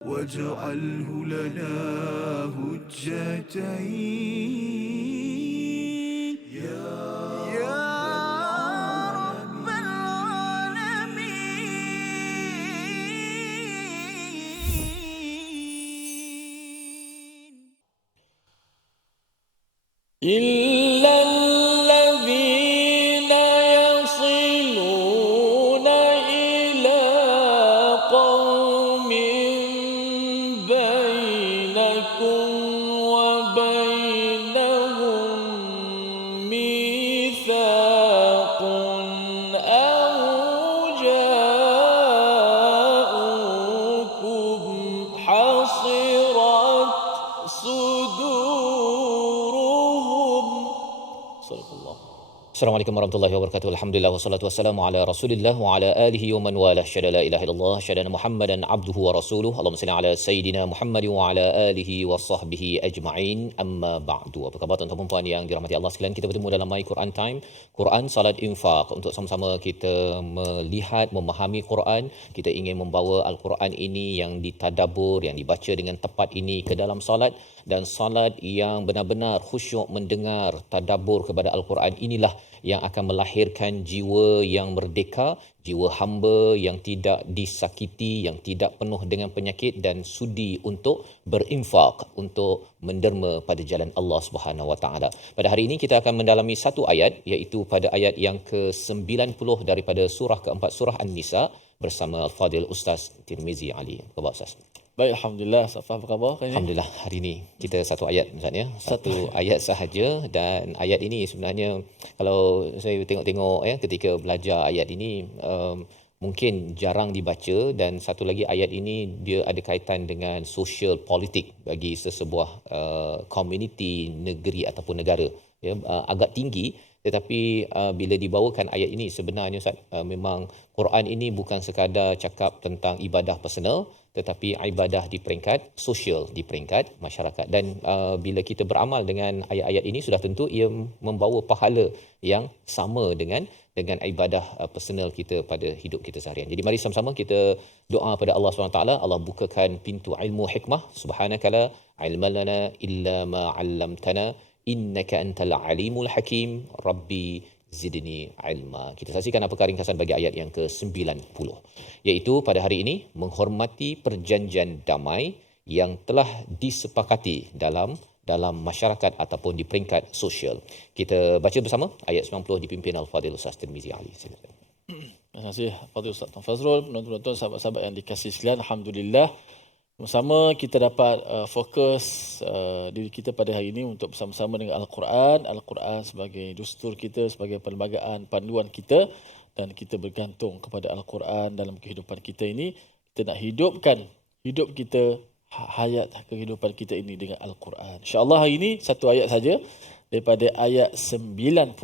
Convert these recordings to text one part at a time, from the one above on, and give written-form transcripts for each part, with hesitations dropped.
واجعله لنا هجتين يا رب العالمين. إلا الذين يصلون إلى قوم بينكم وبينهم ميثاق أو جاءوكم حصرت صدورهم. صدق الله. Assalamualaikum warahmatullahi wabarakatuh. Alhamdulillah wassalatu wassalamu ala Rasulillah wa ala alihi wa man walah. Syada la ilaha illallah, syada Muhammadan abduhu wa rasuluhu. Allahumma salli ala sayidina Muhammad wa ala alihi wa sahbihi ajma'in. Amma ba'du. Apa khabar tuan-tuan dan puan yang dirahmati Allah sekalian? Kita bertemu dalam My Quran Time, Quran Salat Infak, untuk sama-sama kita melihat, memahami Quran. Kita ingin membawa Al-Quran ini yang ditadabbur, yang dibaca dengan tepat ini ke dalam salat, dan salat yang benar-benar khusyuk mendengar tadabbur kepada Al-Quran inilah yang akan melahirkan jiwa yang merdeka, jiwa hamba yang tidak disakiti, yang tidak penuh dengan penyakit dan sudi untuk berinfak, untuk menderma pada jalan Allah Subhanahu Wa Taala. Pada hari ini kita akan mendalami satu ayat, iaitu pada ayat yang ke-90 daripada surah keempat, surah An-Nisa, bersama Al-Fadil Ustaz Tirmizi Ali. Apa khabar Ustaz? Baik, Alhamdulillah. Safa, apa khabar? Alhamdulillah, hari ini kita satu ayat Ustaz ya. Satu ayat sahaja, dan ayat ini sebenarnya kalau saya tengok-tengok ya ketika belajar ayat ini mungkin jarang dibaca, dan satu lagi ayat ini dia ada kaitan dengan sosial politik bagi sesebuah komuniti, negeri ataupun negara ya, agak tinggi. Tetapi bila dibawakan ayat ini sebenarnya Ustaz, memang Quran ini bukan sekadar cakap tentang ibadah personal, tetapi ibadah di peringkat sosial, di peringkat masyarakat. Dan bila kita beramal dengan ayat-ayat ini, sudah tentu ia membawa pahala yang sama dengan ibadah personal kita pada hidup kita seharian. Jadi mari sama-sama kita doa pada Allah SWT. Allah bukakan pintu ilmu hikmah. Subhanakala ilma lana illa ma 'allamtana innaka antal alimul hakim. Rabbi zidni ilma. Kita saksikan apakah ringkasan bagi ayat yang ke-90, iaitu pada hari ini menghormati perjanjian damai yang telah disepakati dalam masyarakat ataupun di peringkat sosial. Kita baca bersama ayat 90 dipimpin Al-Fadil Ustaz Tirmizi Ali. Silakan. Terima kasih Fadil Ustaz Tan Fazrul, penonton-penonton, sahabat-sahabat yang dikasihi sekalian. Alhamdulillah, bersama kita dapat fokus diri kita pada hari ini untuk bersama-sama dengan Al-Quran. Al-Quran sebagai dustur kita, sebagai perlembagaan panduan kita, dan kita bergantung kepada Al-Quran dalam kehidupan kita ini. Kita nak hidupkan hidup kita, hayat kehidupan kita ini dengan Al-Quran. InsyaAllah hari ini satu ayat saja daripada ayat 90.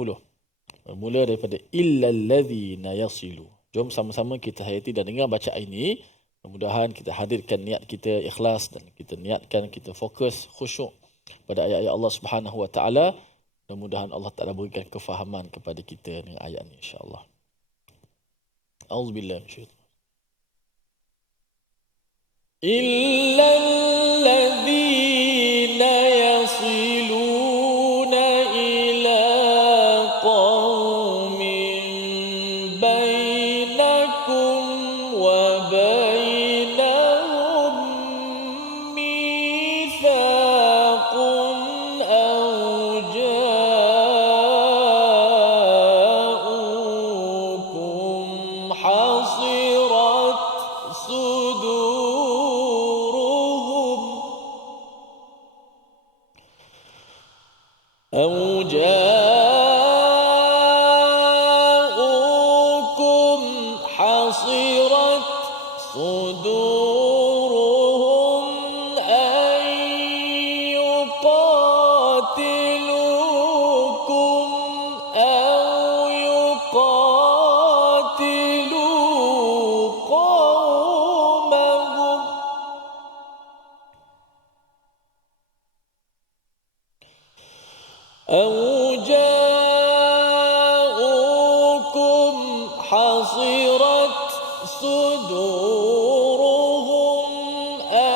Bermula daripada illal ladzina yasilu. Jom sama-sama kita hayati dan dengar bacaan ini. Mudah-mudahan kita hadirkan niat kita ikhlas, dan kita niatkan kita fokus khusyuk pada ayat-ayat Allah Subhanahu Wa Taala. Mudah-mudahan Allah Taala berikan kefahaman kepada kita dengan ayat ini, insya-Allah. Auzubillahi minasyaitanir illal ladzina yasiluna ila qaumin bainakum wa bainahum mitsaqun aw ja'ukum hasirat suduruhum أو جاءوكم حصرت صدورهم أن يقاتلوكم أو يقاتلوا قومهم أو جاءوكم حصرت صدورهم أن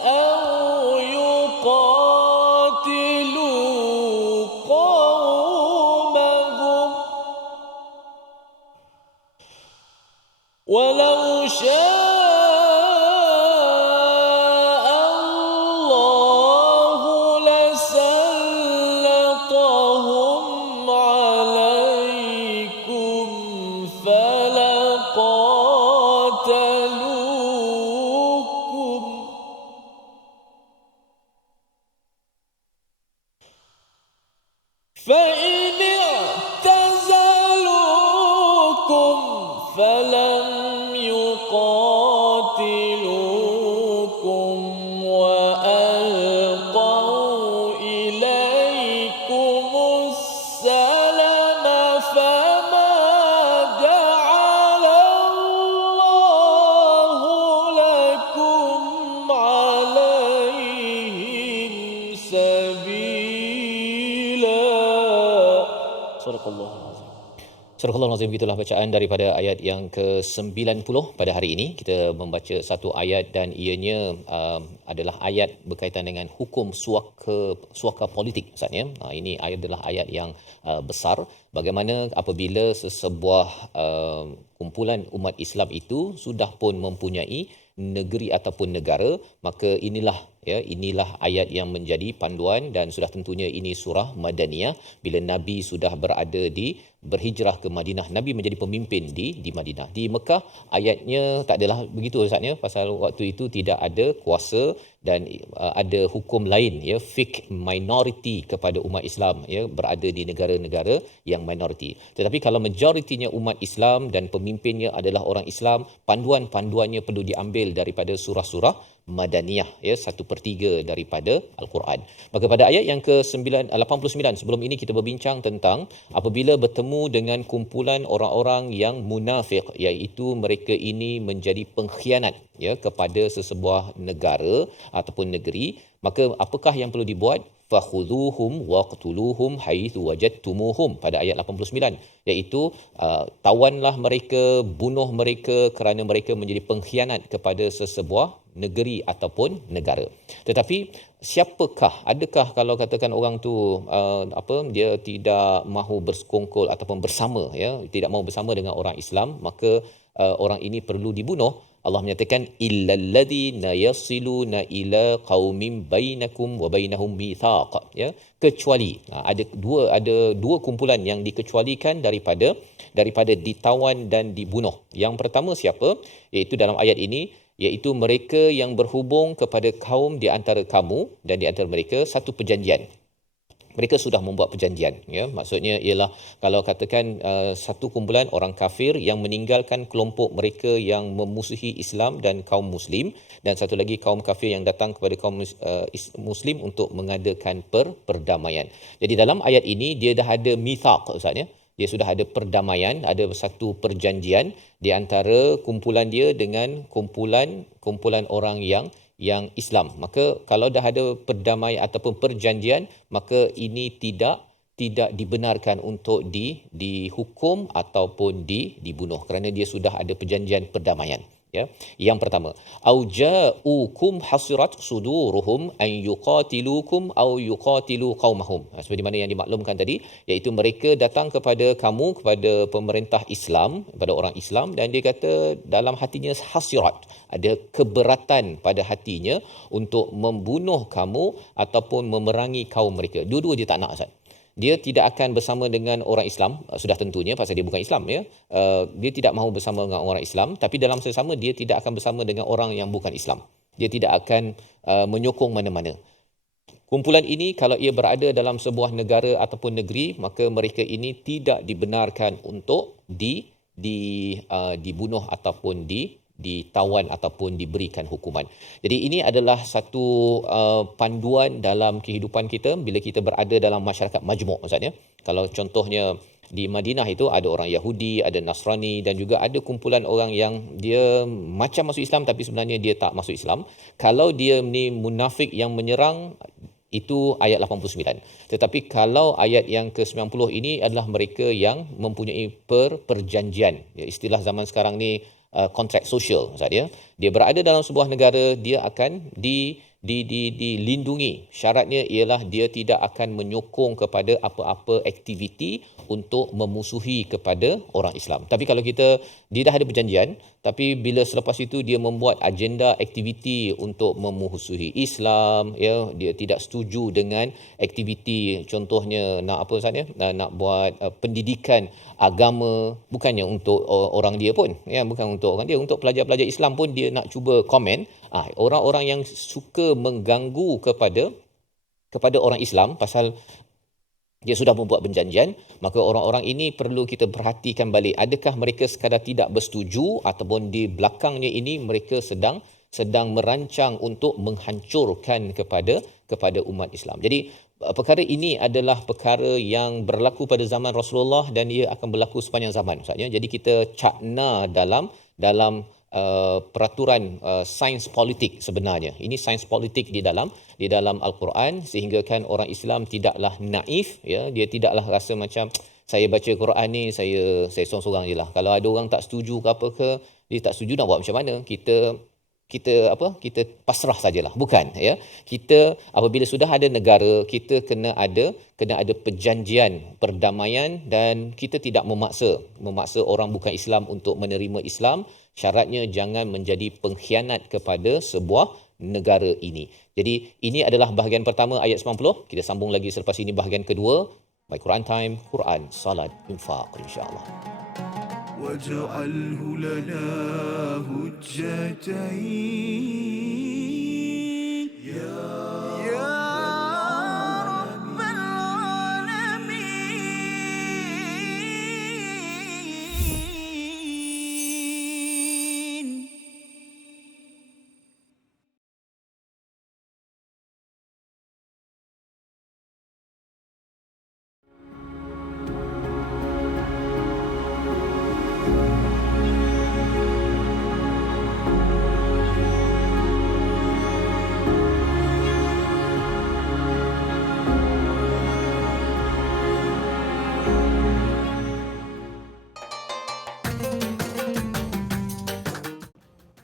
أو يقاتلوا قومهم ولو شاء الله لسلطهم عليكم فلقاتلوكم فإن اعتزلوكم فلم يقاتلوكم وألقوا إليكم السلم فما جعل الله لكم عليهم سبيلا. صدق الله العظيم. Surah Al-Azim, begitulah bacaan daripada ayat yang ke-90 pada hari ini. Kita membaca satu ayat dan ianya adalah ayat berkaitan dengan hukum suaka politik Ustaz ya. Ini adalah ayat yang besar, bagaimana apabila sesebuah kumpulan umat Islam itu sudah pun mempunyai negeri ataupun negara, maka inilah ayat yang menjadi panduan dan sudah tentunya ini surah Madaniyah bila Nabi sudah berhijrah ke Madinah. Nabi menjadi pemimpin di Madinah. Di Mekah ayatnya tak adalah begitu Ustaz ya, pasal waktu itu tidak ada kuasa dan ada hukum lain ya, fiqh minority kepada umat Islam ya, berada di negara-negara yang minoriti. Tetapi kalau majoritinya umat Islam dan pemimpinnya adalah orang Islam, panduan-panduannya perlu diambil daripada surah-surah Madaniyah ya, 1/3 daripada Al-Quran. Maka pada ayat yang ke-89 sebelum ini kita berbincang tentang apabila bertemu dengan kumpulan orang-orang yang munafik, iaitu mereka ini menjadi pengkhianat ya kepada sesebuah negara ataupun negeri, maka apakah yang perlu dibuat? Fakhuduhum waqtuluhum haitsu wajadtumuhum pada ayat 89, iaitu tawanlah mereka, bunuh mereka kerana mereka menjadi pengkhianat kepada sesebuah negeri ataupun negara. Tetapi adakah kalau katakan orang tu dia tidak mahu bersekongkol ataupun bersama ya, tidak mahu bersama dengan orang Islam, maka orang ini perlu dibunuh. Allah menyatakan illal ladzina yasiluna ila qaumin bainakum wa bainahum mitsaq ya, kecuali ada dua kumpulan yang dikecualikan daripada ditawan dan dibunuh. Yang pertama siapa? Iaitu dalam ayat ini, iaitu mereka yang berhubung kepada kaum di antara kamu dan di antara mereka satu perjanjian. Mereka sudah membuat perjanjian ya, maksudnya ialah kalau katakan satu kumpulan orang kafir yang meninggalkan kelompok mereka yang memusuhi Islam dan kaum muslim, dan satu lagi kaum kafir yang datang kepada kaum muslim untuk mengadakan perdamaian. Jadi dalam ayat ini dia dah ada mithaq Ustaz ya. Dia sudah ada perdamaian, ada satu perjanjian di antara kumpulan dia dengan kumpulan orang yang Islam. Maka kalau dah ada perdamaian ataupun perjanjian, maka ini tidak dibenarkan untuk dihukum ataupun dibunuh kerana dia sudah ada perjanjian perdamaian ya. Yang pertama, auja'ukum hasirat suduruhum an yuqatilukum au yuqatilu qaumahum. Seperti mana yang dimaklumkan tadi, iaitu mereka datang kepada kamu, kepada pemerintah Islam, kepada orang Islam, dan dia kata dalam hatinya hasirat, ada keberatan pada hatinya untuk membunuh kamu ataupun memerangi kaum mereka. Dua-dua dia tak nak Ustaz. Dia tidak akan bersama dengan orang Islam, sudah tentunya pasal dia bukan Islam ya. Dia tidak mahu bersama dengan orang Islam, tapi dalam sesama dia tidak akan bersama dengan orang yang bukan Islam. Dia tidak akan menyokong mana-mana. Kumpulan ini kalau ia berada dalam sebuah negara ataupun negeri, maka mereka ini tidak dibenarkan untuk dibunuh ataupun ditawan ataupun diberikan hukuman. Jadi ini adalah satu panduan dalam kehidupan kita bila kita berada dalam masyarakat majmuk Ustaz ya. Kalau contohnya di Madinah itu ada orang Yahudi, ada Nasrani, dan juga ada kumpulan orang yang dia macam masuk Islam tapi sebenarnya dia tak masuk Islam. Kalau dia ni munafik yang menyerang, Itu ayat 89. Tetapi kalau ayat yang ke-90 ini adalah mereka yang mempunyai perjanjian. Ya, istilah zaman sekarang ni kontrak sosial Ustaz ya. Dia berada dalam sebuah negara, dia akan dilindungi. Syaratnya ialah dia tidak akan menyokong kepada apa-apa aktiviti untuk memusuhi kepada orang Islam. Tapi kalau dia dah ada perjanjian, tapi bila selepas itu dia membuat agenda aktiviti untuk memusuhi Islam, ya, dia tidak setuju dengan aktiviti, contohnya nak apa Ustaz ya, nak buat pendidikan agama, bukannya untuk orang dia pun, ya, bukan untuk orang dia, untuk pelajar-pelajar Islam pun dia nak cuba komen. Orang-orang yang suka mengganggu kepada orang Islam pasal dia sudah membuat perjanjian, maka orang-orang ini perlu kita perhatikan balik, adakah mereka sekadar tidak bersetuju ataupun di belakangnya ini mereka sedang merancang untuk menghancurkan kepada umat Islam. Jadi perkara ini adalah perkara yang berlaku pada zaman Rasulullah dan ia akan berlaku sepanjang zaman Ustaz ya. Jadi kita cakna dalam peraturan sains politik sebenarnya. Ini sains politik di dalam Al-Quran, sehingga kan orang Islam tidaklah naif, ya, dia tidaklah rasa macam saya baca Quran ni saya seorang-seorang jelah. Kalau ada orang tak setuju ke apa ke, dia tak setuju nak buat macam mana? Kita pasrah sajalah, bukan ya. Kita apabila sudah ada negara, kita kena ada perjanjian perdamaian dan kita tidak memaksa orang bukan Islam untuk menerima Islam. Syaratnya jangan menjadi pengkhianat kepada sebuah negara ini. Jadi ini adalah bahagian pertama ayat 90. Kita sambung lagi selepas ini bahagian kedua. My Quran Time, Quran, Salat, Infaq, insya-Allah. واجعله لنا هجتين يا رب العالمين.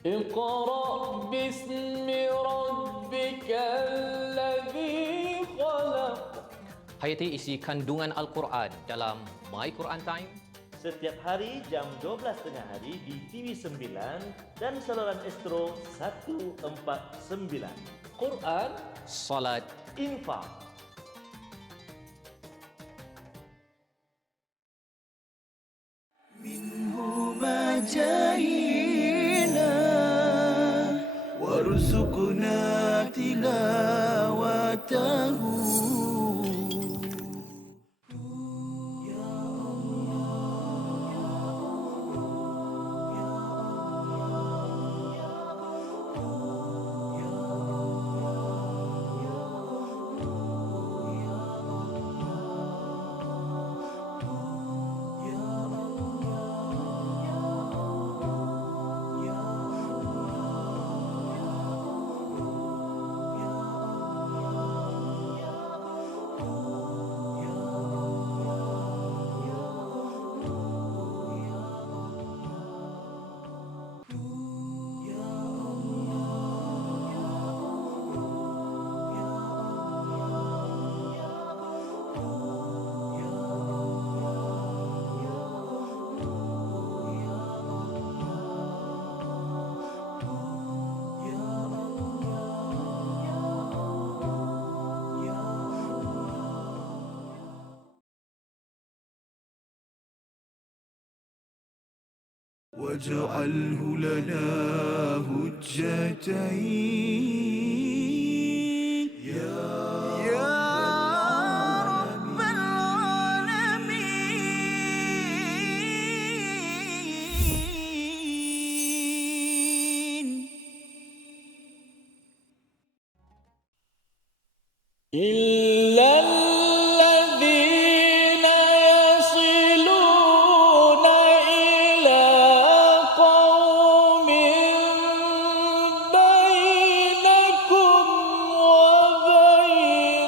اقرأ باسم ربك الذي خلق. Hayati isi kandungan Al-Quran dalam My Quran Time. Setiap hari jam 12.30 hari di TV9 dan saluran Astro 149. Quran, Salat, Infaq. منهما جاهينا وارزقنا تلاوته واجعله لنا هجتين يا رب العالمين. إلا الذين يصلون إلى قوم بينكم وبينهم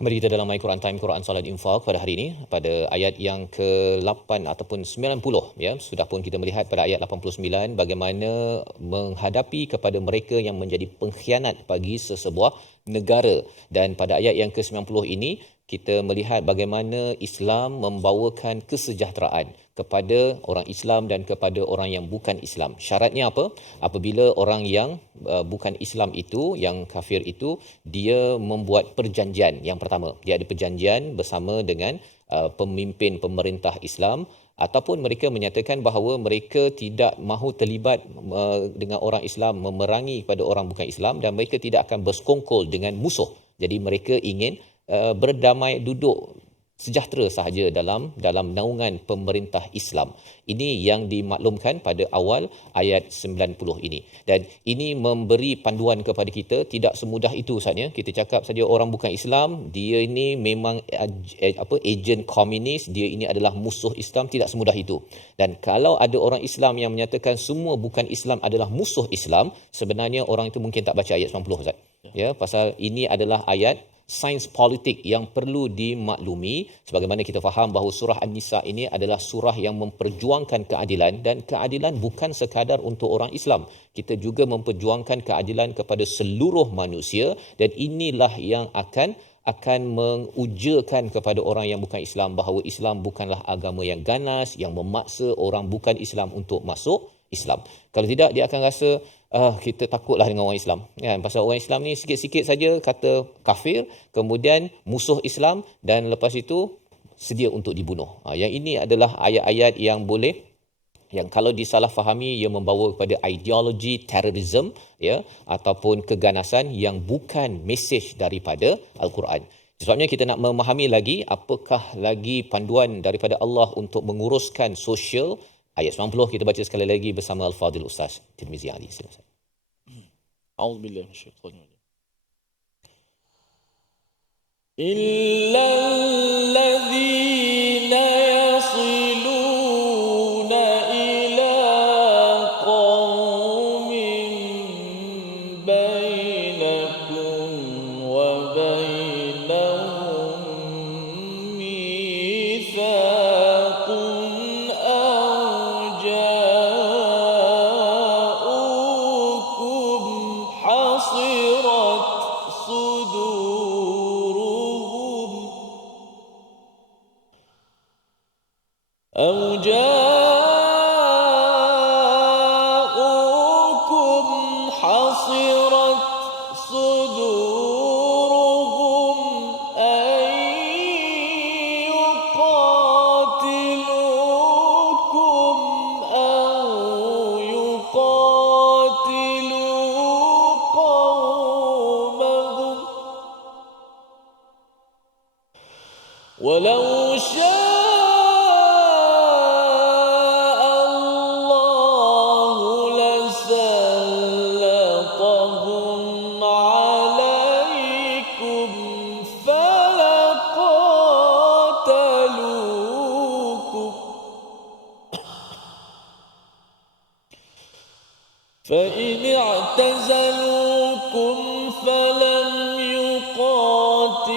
Kembali kita dalam My Quran Time, Quran Salat Infak pada hari ini pada ayat yang ke-8 ataupun 90 ya. Sudah pun kita melihat pada ayat 89 bagaimana menghadapi kepada mereka yang menjadi pengkhianat bagi sesebuah negara, dan pada ayat yang ke-90 ini kita melihat bagaimana Islam membawakan kesejahteraan kepada orang Islam dan kepada orang yang bukan Islam. Syaratnya apa? Apabila orang yang bukan Islam itu, yang kafir itu, dia membuat perjanjian. Yang pertama, dia ada perjanjian bersama dengan pemimpin pemerintah Islam, ataupun mereka menyatakan bahawa mereka tidak mahu terlibat dengan orang Islam, memerangi kepada orang bukan Islam, dan mereka tidak akan bersekongkol dengan musuh. Jadi mereka ingin berdamai, duduk sejahtera sahaja dalam naungan pemerintah Islam. Ini yang dimaklumkan pada awal ayat 90 ini. Dan ini memberi panduan kepada kita, tidak semudah itu sahaja kita cakap saja orang bukan Islam, dia ini memang ejen komunis, dia ini adalah musuh Islam, tidak semudah itu. Dan kalau ada orang Islam yang menyatakan semua bukan Islam adalah musuh Islam, sebenarnya orang itu mungkin tak baca ayat 90 Ustaz. Ya, pasal ini adalah ayat sains politik yang perlu dimaklumi, sebagaimana kita faham bahawa surah An-Nisa ini adalah surah yang memperjuangkan keadilan, dan keadilan bukan sekadar untuk orang Islam. Kita juga memperjuangkan keadilan kepada seluruh manusia, dan inilah yang akan mengujakan kepada orang yang bukan Islam bahawa Islam bukanlah agama yang ganas yang memaksa orang bukan Islam untuk masuk Islam. Kalau tidak, dia akan rasa kita takutlah dengan orang Islam kan, pasal orang Islam ni sikit-sikit saja kata kafir, kemudian musuh Islam, dan lepas itu sedia untuk dibunuh. Yang ini adalah ayat-ayat yang kalau disalahfahami ia membawa kepada ideologi terorisme ya, ataupun keganasan yang bukan mesej daripada Al-Quran. Sebabnya kita nak memahami lagi apakah lagi panduan daripada Allah untuk menguruskan sosial. Ayat 90 kita baca sekali lagi bersama Al-Fadhil Ustaz Tirmizi Ali. Silakan. A'udzubillahi minasyaitonir rajim. Illal ladzina yasiluna ila qaumin bainakum wa bainahum mitsaqun حصرت صدورهم أو جاءوكم حصرت صدورهم أن يقاتلوكم أو يقاتلوا قومهم ولو شاء الله لسلطهم عليكم فلقاتلوكم فإن اعتزلوكم فلم يقاتلوكم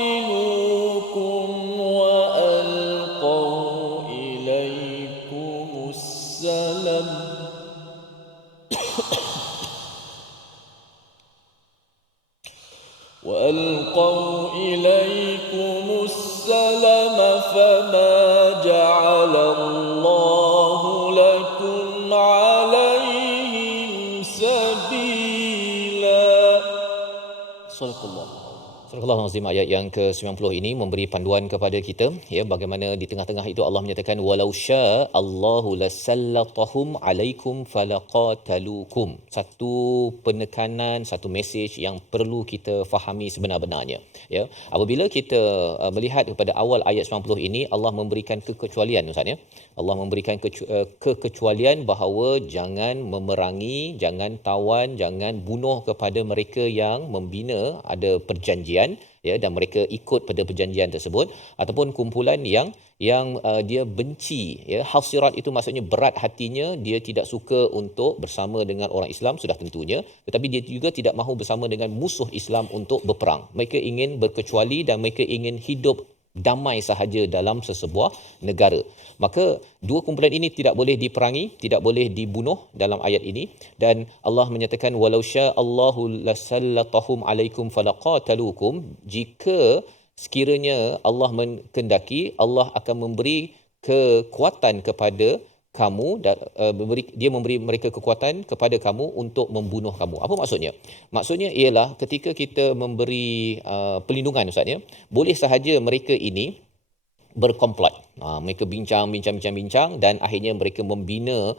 وألقوا إليكم السلم فما جعل الله لكم عليهم سبيلا. صدق الله. Surah Al-Azim ayat yang ke-90 ini memberi panduan kepada kita ya, bagaimana di tengah-tengah itu Allah menyatakan walau syaa Allahu lasallatahum alaikum falaqatalukum. Satu penekanan, satu mesej yang perlu kita fahami sebenar-benarnya ya. Apabila kita melihat kepada awal ayat 90 ini, Allah memberikan kekecualian Ustaz ya. Allah memberikan kekecualian bahawa jangan memerangi, jangan tawan, jangan bunuh kepada mereka yang membina ada perjanjian, perjanjian, ya, dan mereka ikut pada perjanjian tersebut, ataupun kumpulan yang dia benci, ya. Hasirat itu maksudnya berat hatinya, dia tidak suka untuk bersama dengan orang Islam sudah tentunya, tetapi dia juga tidak mahu bersama dengan musuh Islam untuk berperang. Mereka ingin berkecuali dan mereka ingin hidup damai sahaja dalam sesebuah negara. Maka dua kumpulan ini tidak boleh diperangi, tidak boleh dibunuh dalam ayat ini, dan Allah menyatakan walau sya'allahu lasallatahum alaikum falaqatalukum, jika sekiranya Allah menghendaki, Allah akan memberi kekuatan kepada kamu, dan dia memberi mereka kekuatan kepada kamu untuk membunuh kamu. Apa maksudnya? Maksudnya ialah ketika kita memberi perlindungan, Ustaz, ya, boleh sahaja mereka ini berkomplot. Mereka bincang dan akhirnya mereka membina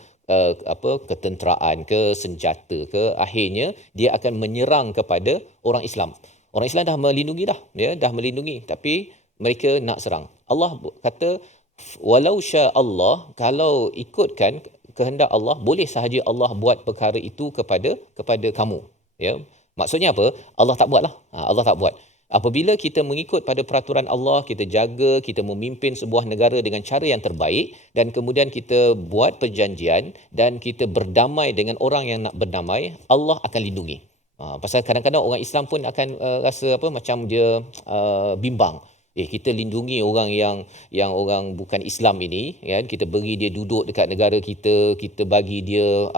ketenteraan ke senjata ke, akhirnya dia akan menyerang kepada orang Islam. Orang Islam dah melindungi dah, ya, dah melindungi, tapi mereka nak serang. Allah kata walau sya Allah, kalau ikutkan kehendak Allah, boleh sahaja Allah buat perkara itu kepada kamu, ya. Maksudnya apa? Allah tak buatlah. Allah tak buat. Apabila kita mengikut pada peraturan Allah, kita jaga, kita memimpin sebuah negara dengan cara yang terbaik, dan kemudian kita buat perjanjian dan kita berdamai dengan orang yang nak berdamai, Allah akan lindungi. Pasal kadang-kadang orang Islam pun akan rasa macam dia bimbang. Kita lindungi orang yang orang bukan Islam ini, kan? Kita beri dia duduk dekat negara kita, kita bagi dia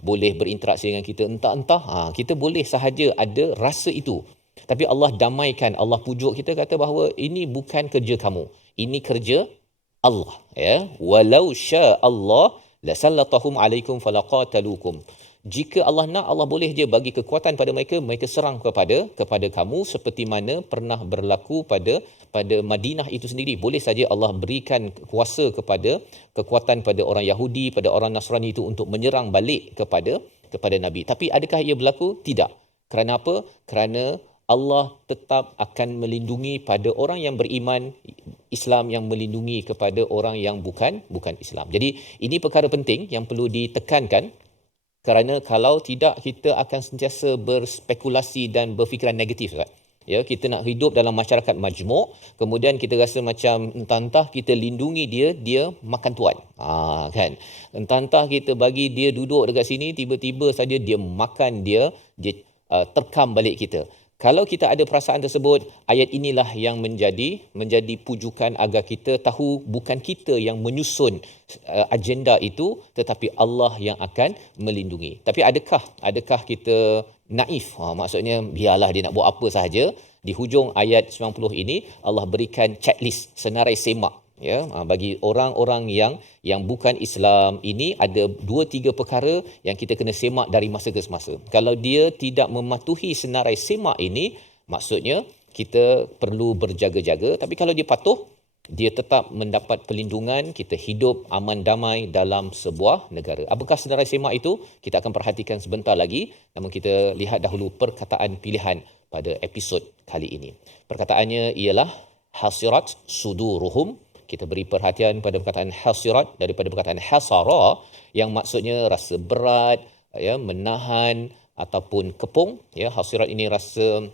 boleh berinteraksi dengan kita, entah kita boleh sahaja ada rasa itu. Tapi Allah damaikan, Allah pujuk kita, kata bahawa ini bukan kerja kamu, ini kerja Allah, ya. Walau sya Allah lasallatahum alaikum falaqatalukum. Jika Allah nak, Allah boleh je bagi kekuatan pada mereka, mereka serang kepada kamu, seperti mana pernah berlaku pada Madinah itu sendiri. Boleh saja Allah berikan kuasa kekuatan pada orang Yahudi, pada orang Nasrani itu untuk menyerang balik kepada Nabi. Tapi adakah ia berlaku? Tidak. Kerana apa? Kerana Allah tetap akan melindungi pada orang yang beriman, Islam yang melindungi kepada orang yang bukan Islam. Jadi ini perkara penting yang perlu ditekankan. Kerana kalau tidak, kita akan sentiasa berspekulasi dan berfikiran negatif, kan? Ya, kita nak hidup dalam masyarakat majmuk, kemudian kita rasa macam entah-entah kita lindungi dia makan tuan. Kan? Entah-entah kita bagi dia duduk dekat sini, tiba-tiba saja dia makan dia terkam balik kita. Kalau kita ada perasaan tersebut, ayat inilah yang menjadi pujukan agar kita tahu bukan kita yang menyusun agenda itu, tetapi Allah yang akan melindungi. Tapi adakah kita naif? Maksudnya biarlah dia nak buat apa sahaja. Di hujung ayat 90 ini Allah berikan checklist, senarai semak, ya, bagi orang-orang yang bukan Islam ini ada 2-3 perkara yang kita kena semak dari masa ke semasa. Kalau dia tidak mematuhi senarai semak ini, maksudnya kita perlu berjaga-jaga. Tapi kalau dia patuh, dia tetap mendapat perlindungan, kita hidup aman damai dalam sebuah negara. Apakah senarai semak itu? Kita akan perhatikan sebentar lagi. Namun kita lihat dahulu perkataan pilihan pada episod kali ini. Perkataannya ialah hasirat suduruhum. Kita beri perhatian pada perkataan hasirat daripada perkataan hasara, yang maksudnya rasa berat, ya, menahan ataupun kepung, ya. Hasirat ini rasa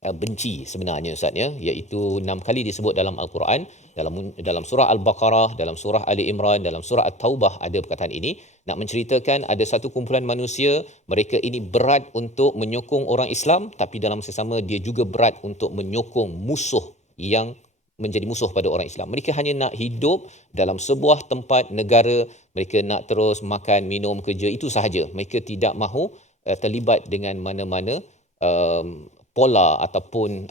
benci sebenarnya, Ustaz, ya, iaitu 6 kali disebut dalam Al-Quran, dalam surah Al-Baqarah, dalam surah Ali Imran, dalam surah At-Taubah ada perkataan ini, nak menceritakan ada satu kumpulan manusia, mereka ini berat untuk menyokong orang Islam, tapi dalam masa sama dia juga berat untuk menyokong musuh yang menjadi musuh pada orang Islam. Mereka hanya nak hidup dalam sebuah tempat negara, mereka nak terus makan, minum, kerja, itu sahaja. Mereka tidak mahu terlibat dengan mana-mana pola ataupun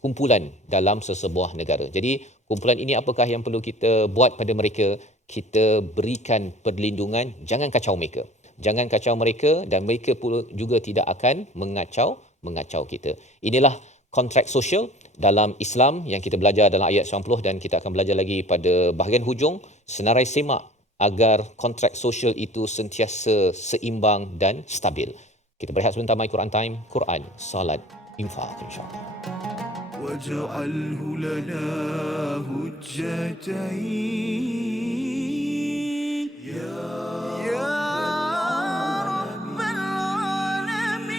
kumpulan dalam sesebuah negara. Jadi kumpulan ini apakah yang perlu kita buat pada mereka? Kita berikan perlindungan, jangan kacau mereka. Jangan kacau mereka, dan mereka pun juga tidak akan mengacau kita. Inilah kontrak sosial dalam Islam yang kita belajar dalam ayat 90, dan kita akan belajar lagi pada bahagian hujung, senarai semak agar kontrak sosial itu sentiasa seimbang dan stabil. Kita berehat sebentar, My Quran Time, Quran, Salat, Infak, insyaAllah. واجعله لنا هجتين يا رب العالمين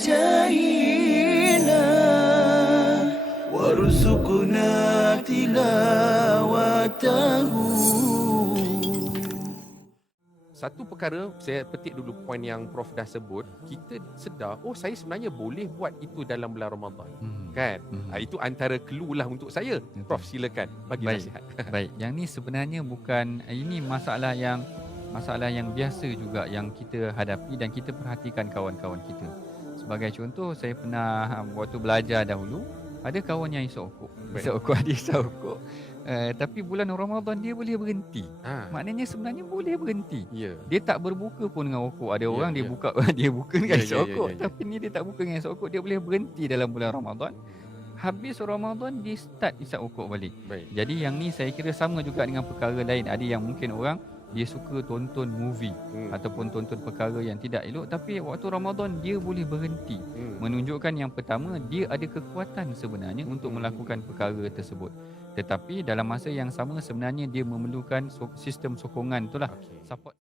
جاهلا وارزقنا تلاوته. Satu perkara, saya petik dulu poin yang Prof dah sebut, kita sedar, oh saya sebenarnya boleh buat itu dalam bulan Ramadan. Kan? Itu antara clue lah untuk saya. Betul. Prof, silakan bagi Baik. nasihat. Baik, yang ni sebenarnya bukan, ini masalah yang biasa juga yang kita hadapi dan kita perhatikan kawan-kawan kita. Sebagai contoh, saya pernah waktu belajar dahulu, ada kawan yang isap rokok. Dia isap rokok. Tapi bulan Ramadan dia boleh berhenti. Maknanya sebenarnya boleh berhenti. Ya. Dia tak berbuka pun dengan rokok. Ada orang dia ya. buka dia buka dengan Ya, isap ya, rokok. ya, ya. Tapi ni dia tak buka dengan isap rokok. Dia boleh berhenti dalam bulan Ramadan. Habis Ramadan dia start isap rokok balik. Baik. Jadi yang ni saya kira sama juga dengan perkara lain. Ada yang mungkin orang dia suka tonton movie ataupun tonton perkara yang tidak elok, tapi waktu Ramadan dia boleh berhenti. Menunjukkan yang pertama, dia ada kekuatan sebenarnya untuk melakukan perkara tersebut. Tetapi dalam masa yang sama sebenarnya dia memerlukan sistem sokongan itulah. Support.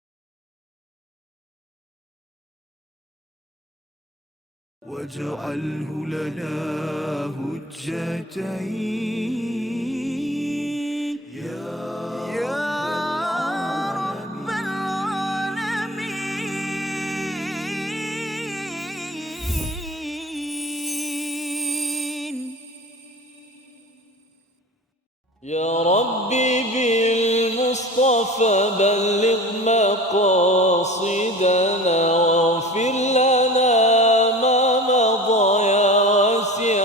واجعله لنا هجتين يا رب العالمين. يا ربي بالمصطفى بلغ مقاصدنا واغفر لنا ما مضى يا واسع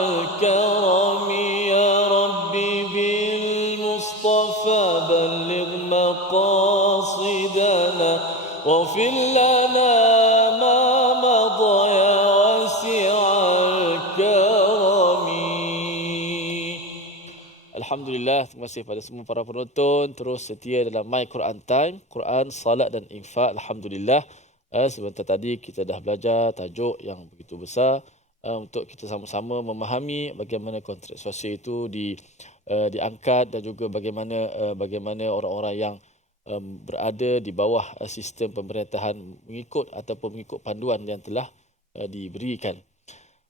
الكرم. يا ربي بالمصطفى بلغ مقاصدنا واغفر لنا ما مضى يا واسع الكرم. Alhamdulillah, terima kasih pada semua para penonton terus setia dalam My Quran Time, Quran, Salat dan Infak. Alhamdulillah, sebentar tadi kita dah belajar tajuk yang begitu besar untuk kita sama-sama memahami bagaimana kontrak sosial itu diangkat dan juga bagaimana orang-orang yang berada di bawah sistem pemerintahan mengikut panduan yang telah diberikan.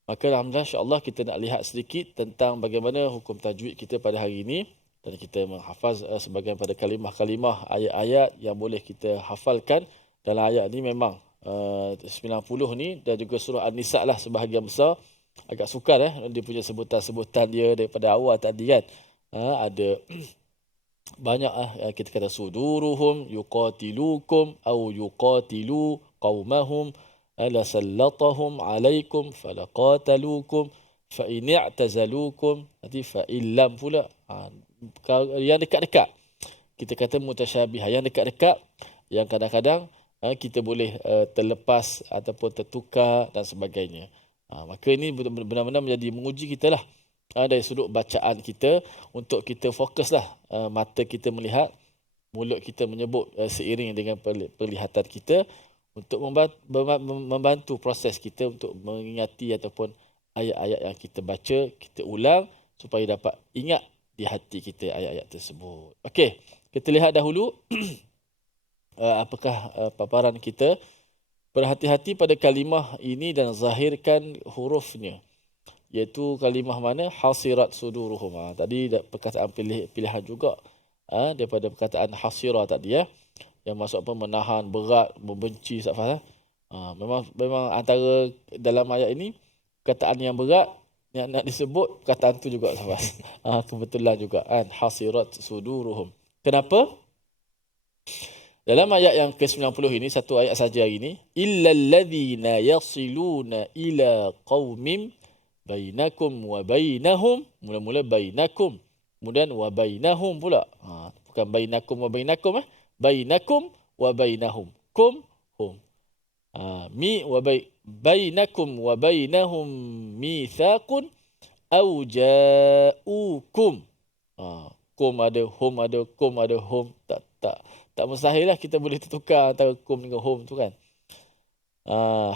Maka alhamdulillah, insya-Allah kita nak lihat sedikit tentang bagaimana hukum tajwid kita pada hari ini, dan kita menghafaz sebahagian pada kalimah-kalimah ayat-ayat yang boleh kita hafalkan. Dalam ayat ni memang 90 ni dan juga surah An-Nisa lah sebahagian besar. Agak sukar dia punya sebutan-sebutan dia daripada awal tadi kan. Ada banyak kita kata suduruhum yuqatilukum au yuqatilu qaumahum la sallatahum alaikum falaqatalukum fa in i'tazalukum, nanti fa illam pula yang dekat-dekat kita kata mutasyabih, yang dekat-dekat yang kadang-kadang kita boleh terlepas ataupun tertukar dan sebagainya. Maka ini benar-benar menjadi menguji kita lah dari sudut bacaan kita, untuk kita fokuslah mata kita melihat, mulut kita menyebut seiring dengan penglihatan kita, untuk membantu proses kita untuk mengingati ataupun ayat-ayat yang kita baca, kita ulang supaya dapat ingat di hati kita ayat-ayat tersebut. Okey, kita lihat dahulu apakah paparan kita. Berhati-hati pada kalimah ini dan zahirkan hurufnya, iaitu kalimah mana? Hasirat suduruhum. Tadi perkataan pilihan juga daripada perkataan hasirah tadi yang maksud apa? Menahan, berat, membenci. Memang antara dalam ayat ini perkataan yang berat yang nak disebut, perkataan tu juga Safas. Kebetulan juga kan, hasirat suduruhum. Kenapa? Dalam ayat yang ke-90 ini, satu ayat saja hari ini, illal ladzina yasiluna ila qaumin bainakum wa bainahum, mula-mula bainakum, kemudian wa bainahum pula. Bukan bainakum wa bainakum bainakum wa bainahum, kum hum. Bainakum wa bainahum mitsaqun aw ja'ukum. Kum ada, hum ada, kum ada, hum tak mustahil lah kita boleh tertukar antara kum dengan hum tu kan.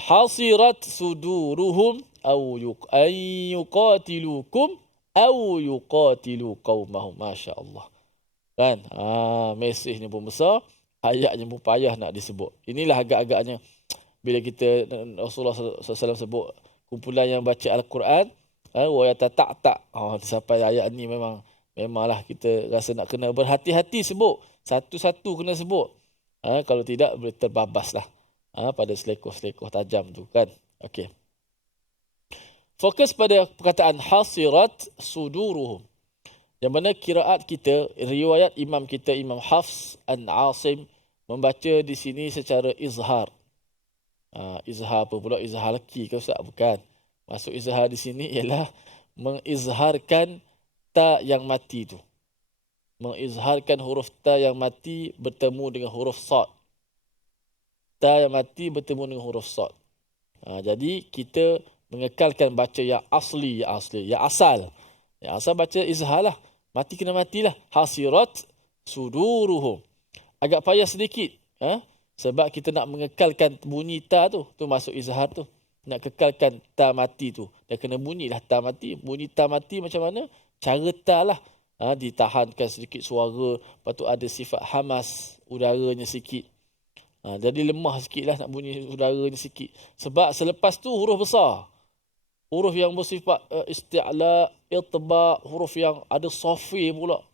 Hasirat suduruhum aw yuqatilukum aw yuqatilu qaumahum. Masya-Allah. Kan? Mesejnya pun besar, ayatnya pun payah nak disebut. Inilah agak-agaknya bila kita Rasulullah SAW sebut kumpulan yang baca Al-Quran, wa yatata'ta. Sampai ayat ni memanglah kita rasa nak kena berhati-hati sebut. Satu-satu kena sebut. Kalau tidak boleh terbabaslah pada selekoh-selekoh tajam tu kan. Okey. Fokus pada perkataan hasirat suduruhum. Yang mana kiraat kita, riwayat imam kita, Imam Hafs an Asim, membaca di sini secara izhar. Izhar apa pula? Izhar lelaki ke Ustaz? Bukan. Maksud izhar di sini ialah mengizharkan ta yang mati tu. Mengizharkan huruf ta yang mati bertemu dengan huruf sad. Ta yang mati bertemu dengan huruf sad. Jadi kita mengekalkan baca yang asli, yang asal. Yang asal baca izhar lah. Mati kena matilah. Hasirat suduruhum. Agak payah sedikit. Sebab kita nak mengekalkan bunyi ta tu. Tu masuk izhar tu. Nak kekalkan ta mati tu. Dan kena bunyilah ta mati. Bunyi ta mati macam mana? Cara ta lah. Ditahankan sedikit suara. Lepas tu ada sifat hamas. Udaranya sikit. Jadi lemah sikit lah nak bunyi udaranya sikit. Sebab selepas tu huruf besar. Huruf yang bersifat isti'la, itba, huruf yang ada sofi pula.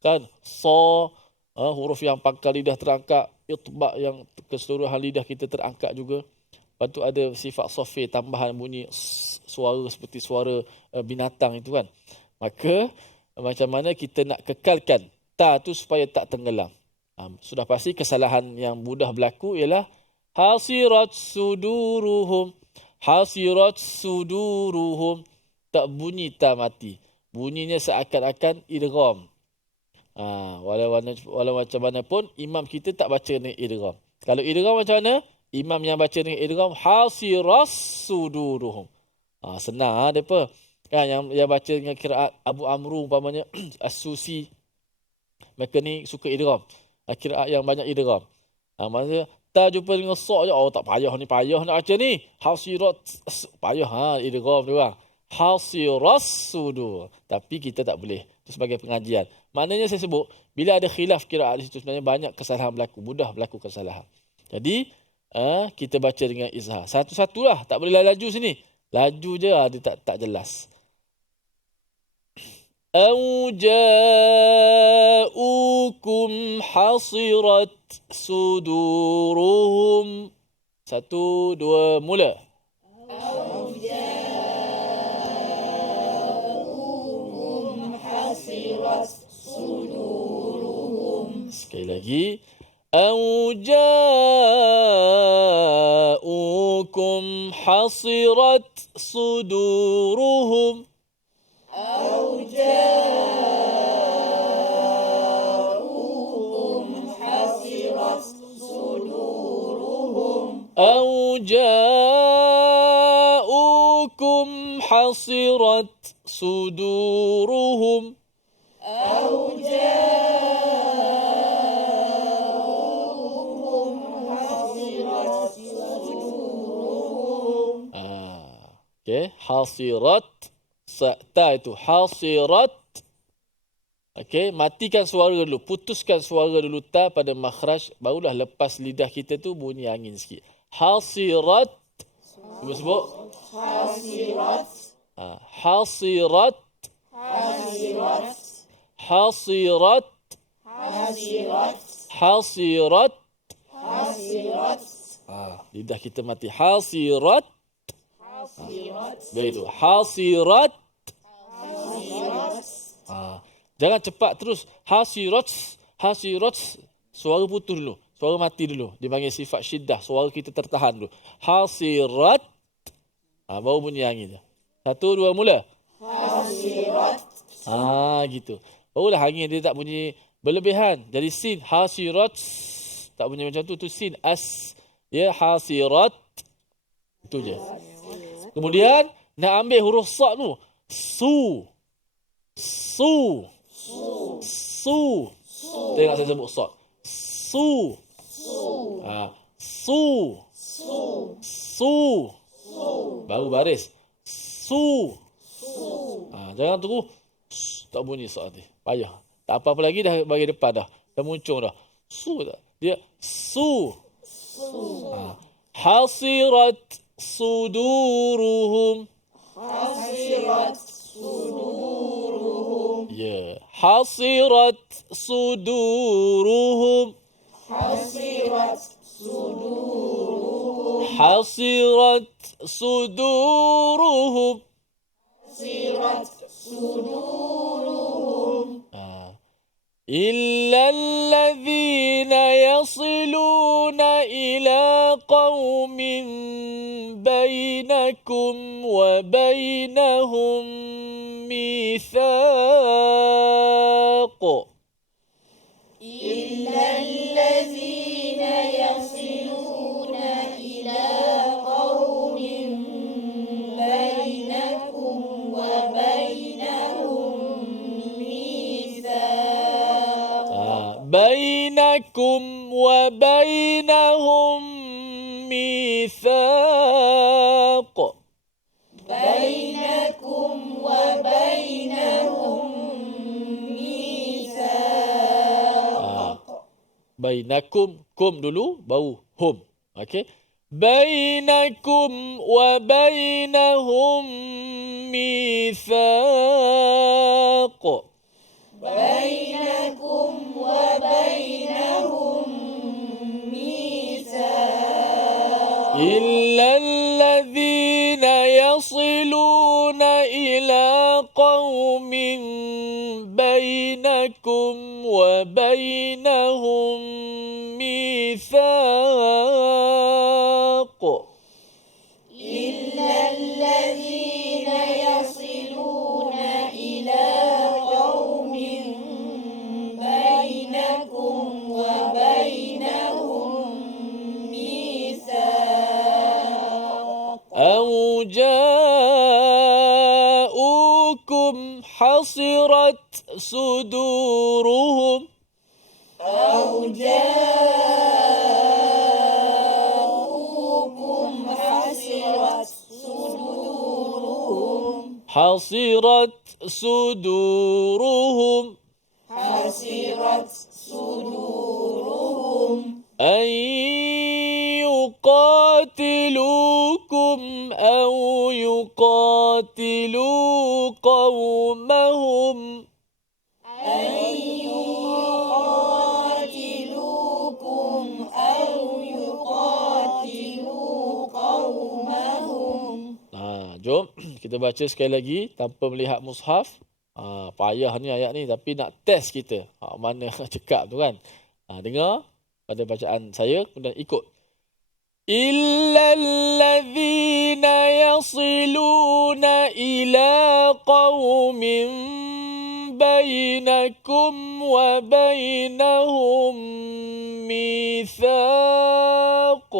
Kan? So, huruf yang pangkal lidah terangkat. Itba yang keseluruhan lidah kita terangkat juga. Lepas tu ada sifat sofi, tambahan bunyi suara seperti suara binatang itu kan. Maka macam mana kita nak kekalkan ta tu supaya tak tenggelam. Sudah pasti kesalahan yang mudah berlaku ialah hasirat suduruhum. Hasirat suduruhum. Tak bunyi ta mati. Bunyinya seakan-akan idgham. Walau macam mana pun imam kita tak baca dengan idgham. Kalau idgham macam mana? Imam yang baca dengan idgham hasiras suduruhum. Senang depa. Kan yang baca dengan qiraat Abu Amru umpamanya As-Susi. Mereka ni suka idgham. Qiraat yang banyak idgham. Maksudnya ta jumpa dengan sa' je, tak payah nak baca ni. Hasirat payah idgham dia orang. Hasiras sudur. Tapi kita tak boleh. Itu sebagai pengajian. Maknanya saya sebut, bila ada khilaf kiraat di situ sebenarnya banyak kesalahan berlaku. Mudah berlaku kesalahan. Jadi, kita baca dengan izhar. Satu-satulah. Tak boleh laju sini. Laju je dia tak jelas. أَوْ جَاءُوكُمْ حَصِرَتْ صُدُورُهُمْ. 1, 2, mula. Sekali lagi. أَوْ جَاءُوكُمْ حَصِرَتْ صُدُورُهُمْ. أَوْ جَاءُوكُمْ حَصِرَتْ صُدُورُهُمْ. أَوْ جَاءُوكُمْ حَصِرَتْ صُدُورُهُمْ. أَوْ Okay, hasirat, ta itu hasirat. Okay, matikan suara dulu, putuskan suara dulu ta pada makhraj, barulah lepas lidah kita tu bunyi angin sikit. Hasirat, cuba sebut. Hasirat. Hasirat. Hasirat. Hasirat. Hasirat. Hasirat. Hasirat. Lidah kita mati. Hasirat. Begitu. Hasirat. Jangan cepat terus. Hasirat. Hasirat. Suara putus dulu. Suara mati dulu. Dipanggil sifat syiddah. Suara kita tertahan dulu. Hasirat. Baru bunyi angin. 1, 2, mula. Hasirat. Gitu. Barulah angin dia tak bunyi berlebihan. Jadi sin. Hasirat. Tak bunyi macam tu. Tu sin. As. Ya, hasirat. Itu je. Kemudian nak ambil huruf sa' tu. Su. Su. Su. Tengok saya sebut sa'. Su. Su. Su. Baru baris. Su. Jangan tunggu. Tak bunyi sa' nanti. Payah. Tak apa-apa lagi dah bagi depan dah. Dah muncul dah. Su tak. Dia su. حصرت صدورهم. Ya, حصرت صدورهم. حصرت صدورهم. إلا الذين يصلون إلى قوم بينكم وبينهم ميثاق. بينكم وبينهم ميثاق. Bainakum, kum dulu, baru hum. Okey. Bainakum wa bainahum mithaq. إلا الذين يصلون إلى قوم بينكم وبينهم ميثاق. أو جاءوكم حصرت صدورهم. حصرت صدورهم. أن يقاتلوكم أو يقاتلوا قومهم. Jom kita baca sekali lagi tanpa melihat mushaf. Payah ni ayat ni tapi nak test kita. Mana cekap tu kan. Dengar pada bacaan saya kemudian ikut. إلا الذين يصلون إلى قوم بينكم وبينهم ميثاق.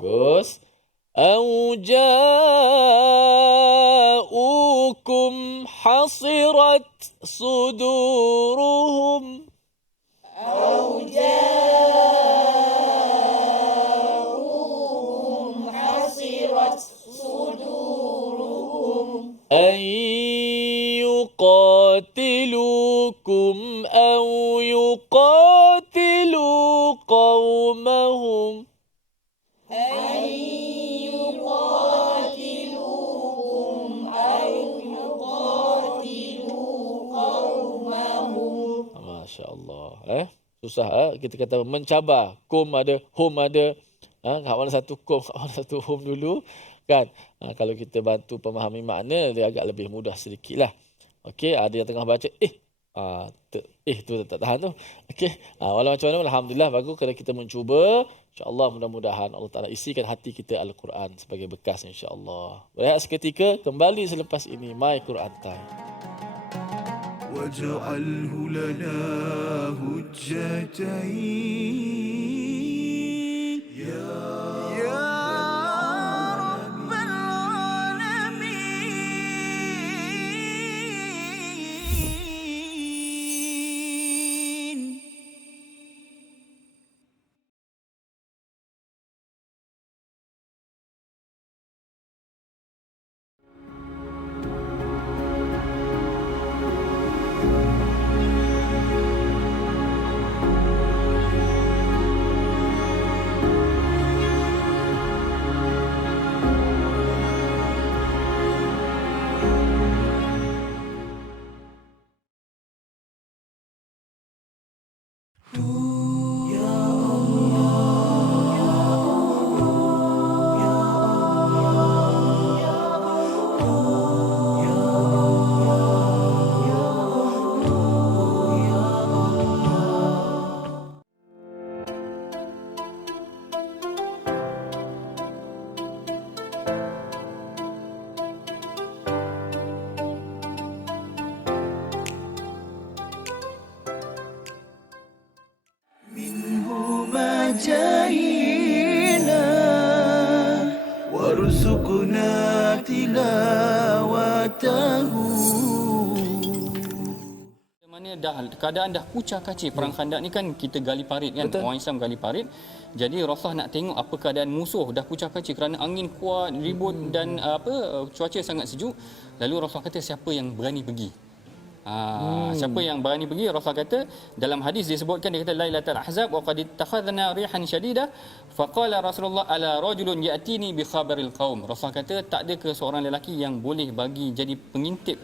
Terus أو جاءوكم حصرت صدورهم. أن يقاتلوكم أو يقاتلوا قومهم. Masya Allah. Susah kita kata mencabar. Kum ada, hum ada. Kat mana satu kum, kat mana satu hum dulu. Kan? Kalau kita bantu memahami makna, dia agak lebih mudah sedikit lah. Okey, ada yang tengah baca, tu tak tahan tu. Okey, walau macam mana, Alhamdulillah bagus kalau kita mencuba. InsyaAllah mudah-mudahan Allah Ta'ala isikan hati kita Al-Quran sebagai bekas insyaAllah. Berehat seketika, kembali selepas ini. My Quran Time. واجعله لنا هجتين يا جاهينا وارزقنا تلاوته. Mana keadaan dah kucar kacir. Perang Khandak ni kan kita gali parit kan. Betul. Orang Islam gali parit. Jadi Rasulullah nak tengok apa keadaan musuh dah kucar kacir kerana angin kuat, ribut dan cuaca sangat sejuk. Lalu Rasulullah kata siapa yang berani pergi? Siapa yang berani pergi? Rasulullah kata dalam hadis disebutkan, dia kata Lailatul Ahzab wa qad ittakhadna rihan shadidah faqala Rasulullah ala rajulun ya'tini bi khabaril qaum. Rasulullah kata tak ada ke seorang lelaki yang boleh bagi jadi pengintip,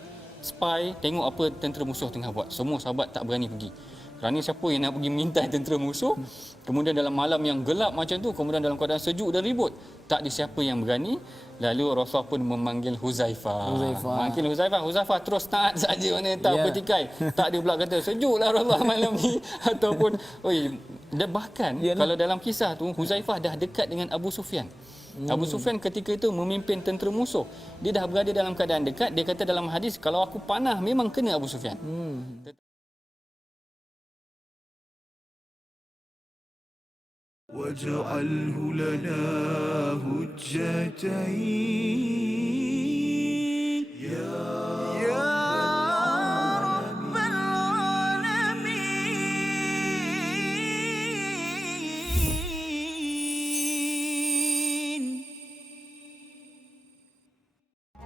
spy, tengok apa tentera musuh tengah buat. Semua sahabat tak berani pergi. Kerana siapa yang nak pergi mengintai tentera musuh, kemudian dalam malam yang gelap macam tu, kemudian dalam keadaan sejuk dan ribut, tak ada siapa yang berani. Lalu Rasulullah pun memanggil Huzaifah. Manggil Huzaifah terus taat saja, mana tak bertikai. Tak ada pula kata sejuklah Rasulullah malam ni ataupun bahkan kalau dalam kisah tu Huzaifah dah dekat dengan Abu Sufyan. Abu Sufyan ketika itu memimpin tentera musuh. Dia dah berada dalam keadaan dekat. Dia kata dalam hadis, kalau aku panah memang kena Abu Sufyan. واجعله لنا هجتين يا رب العالمين.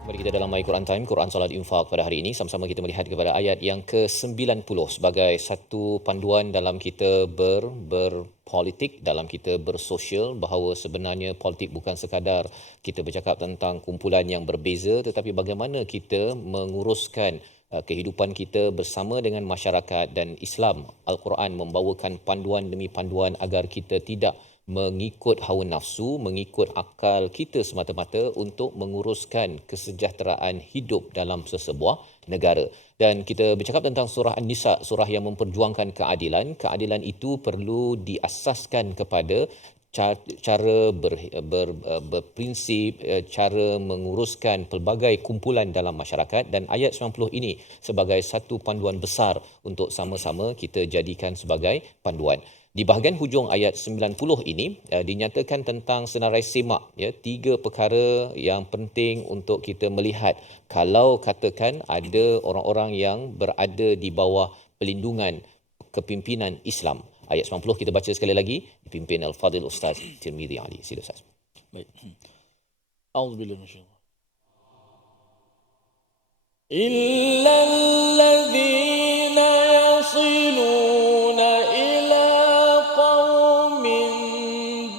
Kembali kita dalam My Quran Time, Quran Salat Infak pada hari ini. Sama-sama kita melihat kepada ayat yang ke-90 sebagai satu panduan dalam kita berpolitik, dalam kita bersosial, bahawa sebenarnya politik bukan sekadar kita bercakap tentang kumpulan yang berbeza, tetapi bagaimana kita menguruskan kehidupan kita bersama dengan masyarakat. Dan Islam, Al-Quran membawakan panduan demi panduan agar kita tidak mengikut hawa nafsu, mengikut akal kita semata-mata untuk menguruskan kesejahteraan hidup dalam sesebuah negara. Dan kita bercakap tentang surah An-Nisa, surah yang memperjuangkan keadilan. Keadilan itu perlu diasaskan kepada cara berprinsip, cara menguruskan pelbagai kumpulan dalam masyarakat. Dan ayat 90 ini sebagai satu panduan besar untuk sama-sama kita jadikan sebagai panduan. Di bahagian hujung ayat 90 ini dinyatakan tentang senarai semak, tiga perkara yang penting untuk kita melihat kalau katakan ada orang-orang yang berada di bawah pelindungan kepimpinan Islam. Ayat 90 kita baca sekali lagi, dipimpin Al-Fadhil Ustaz Tirmizi Ali. Sila Ustaz. Baik. A'udzubillahi minasyaitanir rajim. Illal ladzina yasiluna ila qaumin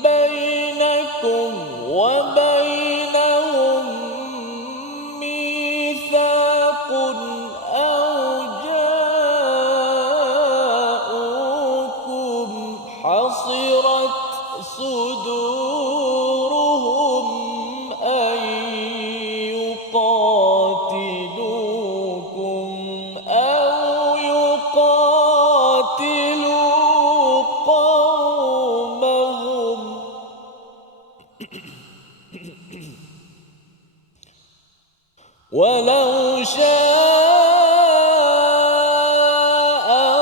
bainakum wa bainahum mitsaqun aw ja'ukum hasirat suduruhum an yuqatilukum aw yuqatilu qaumahum walau syaa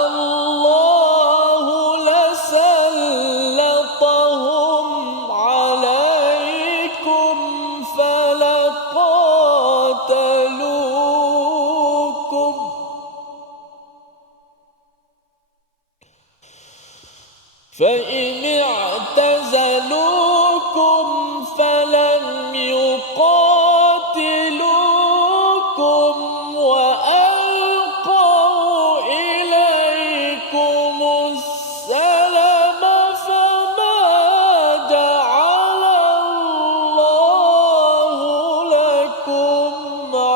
Allahu lasallatahum alaikum falaqatalukum فإن اعتزلوكم فلم يقاتلوكم وألقوا إليكم السلم فما جعل الله لكم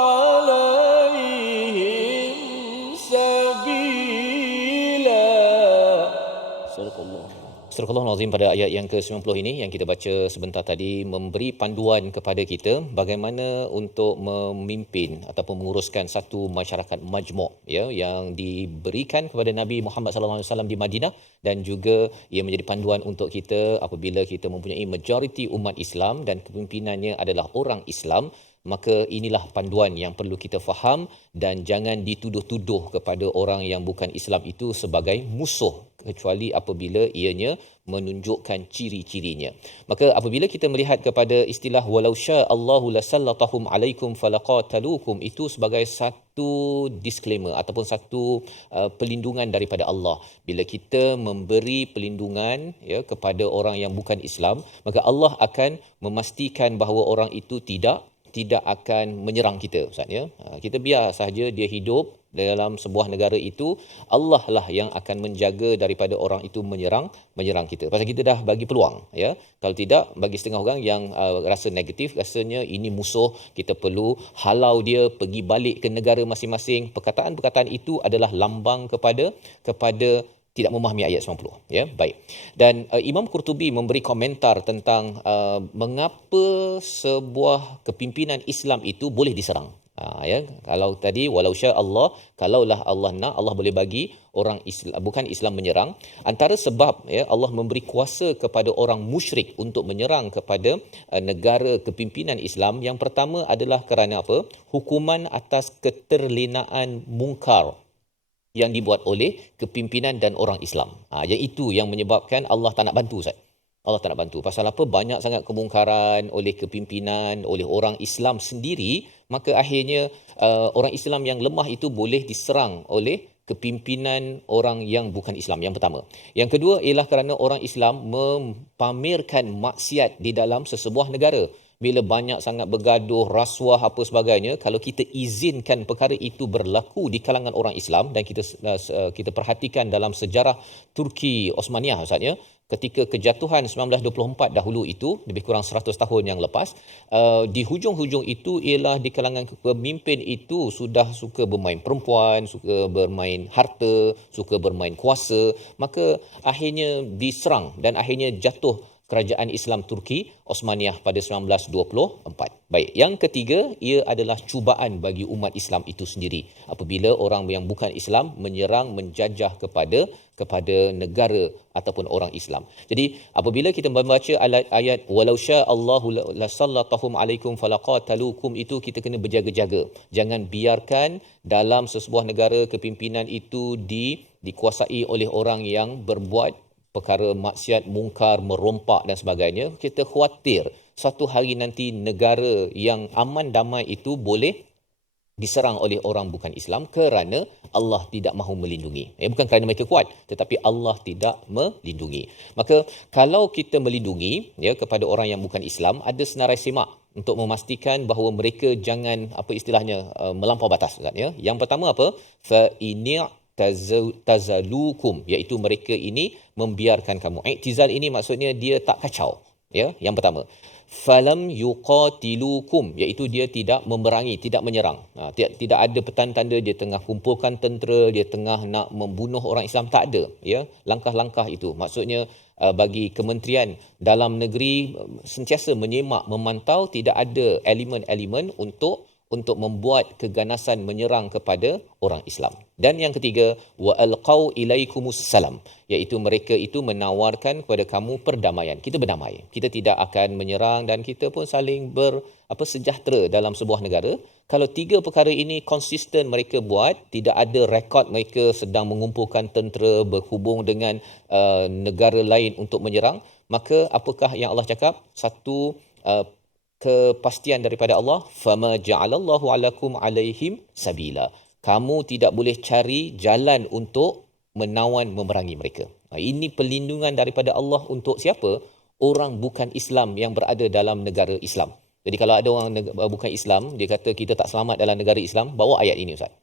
عليهم سبيلا. صدق الله. Astagfirullahalazim. Pada ayat yang ke-90 ini yang kita baca sebentar tadi memberi panduan kepada kita bagaimana untuk memimpin ataupun menguruskan satu masyarakat majmuk, yang diberikan kepada Nabi Muhammad SAW di Madinah, dan juga ia menjadi panduan untuk kita apabila kita mempunyai majoriti umat Islam dan kepimpinannya adalah orang Islam. maka inilah panduan yang perlu kita faham dan jangan dituduh-tuduh kepada orang yang bukan Islam itu sebagai musuh kecuali apabila ianya menunjukkan ciri-cirinya. Maka apabila kita melihat kepada istilah walau sya Allahu lasallatahum alaikum falaqatalukum, itu sebagai satu disclaimer ataupun satu pelindungan daripada Allah. Bila kita memberi pelindungan ya kepada orang yang bukan Islam, maka Allah akan memastikan bahawa orang itu tidak akan menyerang kita, Ustaz ya. Kita biar sahaja dia hidup dalam sebuah negara itu, Allah lah yang akan menjaga daripada orang itu menyerang kita. Pasal kita dah bagi peluang ya. Kalau tidak, bagi setengah orang yang rasa negatif, rasanya ini musuh, kita perlu halau dia pergi balik ke negara masing-masing. Perkataan-perkataan itu adalah lambang kepada tidak memahami ayat 90 ya. Baik. Dan Imam Qurtubi memberi komentar tentang mengapa sebuah kepimpinan Islam itu boleh diserang. Ya, kalau tadi walau sya Allah, kalaulah Allah nak, Allah boleh bagi orang Islam bukan Islam menyerang. Antara sebab ya Allah memberi kuasa kepada orang musyrik untuk menyerang kepada negara kepimpinan Islam, yang pertama adalah kerana apa? Hukuman atas keterlenaan mungkar yang dibuat oleh kepimpinan dan orang Islam. Iaitu yang menyebabkan Allah tak nak bantu, Ustaz. Allah tak nak bantu. Pasal apa? Banyak sangat kemungkaran oleh kepimpinan, oleh orang Islam sendiri, maka akhirnya orang Islam yang lemah itu boleh diserang oleh kepimpinan orang yang bukan Islam. Yang pertama. Yang kedua ialah kerana orang Islam mempamerkan maksiat di dalam sesebuah negara. Bila banyak sangat bergaduh, rasuah apa sebagainya, kalau kita izinkan perkara itu berlaku di kalangan orang Islam, dan kita perhatikan dalam sejarah Turki Osmaniyah, Ustaz ya, ketika kejatuhan 1924 dahulu itu, lebih kurang 100 tahun yang lepas, di hujung-hujung itu ialah di kalangan pemimpin itu sudah suka bermain perempuan, suka bermain harta, suka bermain kuasa, maka akhirnya diserang dan akhirnya jatuh kerajaan Islam Turki Osmaniyah pada 1924. Baik, yang ketiga, ia adalah cubaan bagi umat Islam itu sendiri apabila orang yang bukan Islam menyerang, menjajah kepada negara ataupun orang Islam. Jadi apabila kita membaca ayat walau sya Allahu lasallatahum alaikum falaqatalukum, itu kita kena berjaga-jaga. Jangan biarkan dalam sesebuah negara kepimpinan itu dikuasai oleh orang yang berbuat perkara maksiat, mungkar, merompak dan sebagainya. Kita khawatir satu hari nanti negara yang aman damai itu boleh diserang oleh orang bukan Islam kerana Allah tidak mahu melindungi. Bukan kerana mereka kuat, tetapi Allah tidak melindungi. Maka kalau kita melindungi ya kepada orang yang bukan Islam, ada senarai semak untuk memastikan bahawa mereka jangan apa istilahnya melampau batas, kan ya. Yang pertama apa? Fa ini tazalukum, iaitu mereka ini membiarkan kamu. Iktizal ini maksudnya dia tak kacau ya. Yang pertama, falam yuqatilukum, iaitu dia tidak memerangi, tidak menyerang. Tidak ada petanda dia tengah kumpulkan tentera, dia tengah nak membunuh orang Islam, tak ada ya. Langkah-langkah itu maksudnya bagi kementerian dalam negeri sentiasa menyemak, memantau tidak ada elemen-elemen untuk membuat keganasan menyerang kepada orang Islam. Dan yang ketiga, wa alqau ilaikumus salam, iaitu mereka itu menawarkan kepada kamu perdamaian. Kita berdamai. Kita tidak akan menyerang dan kita pun saling sejahtera dalam sebuah negara. Kalau tiga perkara ini konsisten mereka buat, tidak ada rekod mereka sedang mengumpulkan tentera berhubung dengan negara lain untuk menyerang, maka apakah yang Allah cakap? Satu kepastian daripada Allah, fama ja'alallahu alakum alaihim sabila. Kamu tidak boleh cari jalan untuk menawan memerangi mereka. Ini perlindungan daripada Allah untuk siapa? Orang bukan Islam yang berada dalam negara Islam. Jadi kalau ada orang bukan Islam, dia kata kita tak selamat dalam negara Islam, bawa ayat ini, Ustaz.